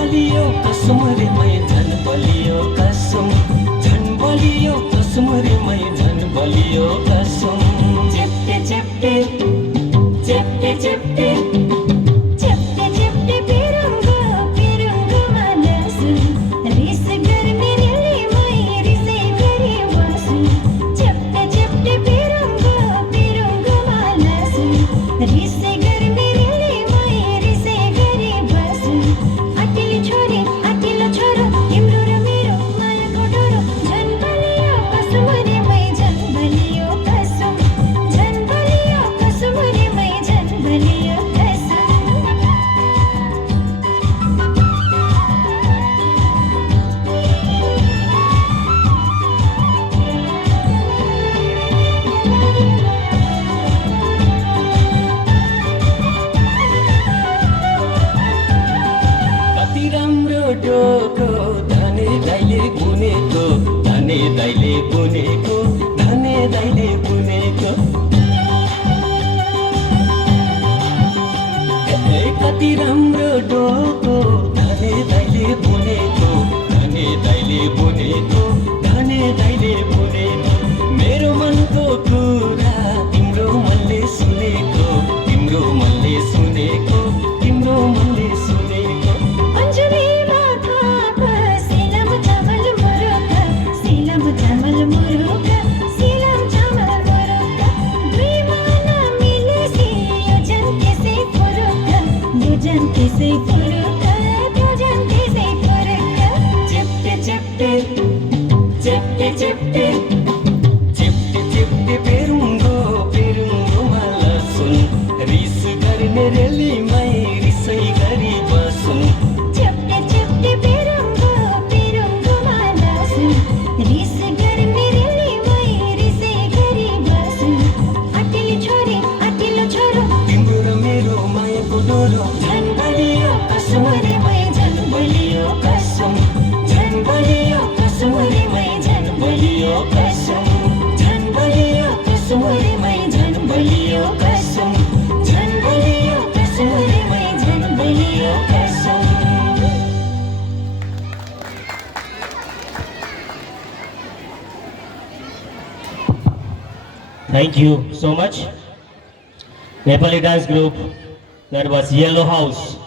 बलियो कसम रे मै झन् बलियो कसम झन् बलियो कसम रे मै झन् बलियो कसम चेप्टे चेप्टे चेप्टे चेप्टे चेप्टे चेप्टे पेरुङ्गो मानसु रिस गर्ने रेली मै रिसै गरी बसु चेप्टे चेप्टे पेरुङ्गो मानसु रिसै गर्ने रेली मै रिसै गरी बसु आटिलो छोरो तिम्रो र मेरो मायाको डोरो झन् बलियो कसम रे मै झन् बलियो कसम झन् बलियो कसम रे मै झन् बलियो कसम कति राम्रो डोको धने दाइले बुनेको धने दाइले बुनेको धने दाइले बुनेको कति राम्रो डोको धने दाइले बुनेको धने दाइले बुनेको धने दाइले बुनेको मेरो मनको कुरा तिम्रो मनले सुनेको तिम्रो मनले सुनेको तिम्रो मनले सुनेको अञ्जुलीमा थाप सिलम चामल मुरुका सिलम चामल मुरुका सिलम चामल मुरुका दुईमा नमिलेसी यो जन त्यसै फुरुका यो जन त्यसै फुरुका यो जन त्यसै फुरुका चेप्टे चेप्टे चेप्टे चेप्टे चेप्टे चेप्टे पेरुङ्गो माला सुन रिस गर्ने रेलीमै रिसै गरी बसुन् चेप्टे चेप्टे पेरुङ्गो मानसु रिस गर्ने रेली मै रिसै गरी बसु आटिलो छोरो तिम्रो र मेरो मायाको डोरो झन् बलियो कसम रे मै झन् बलियो कसम झन् बलियो कसम रे मै झन् बलियो कसम झन् बलियो कसम रे मै झन् बलियो कसम झन् बलियो कसम रे मै झन् बलियो कसम Thank you so much. Nepali dance group, that was Yellow House.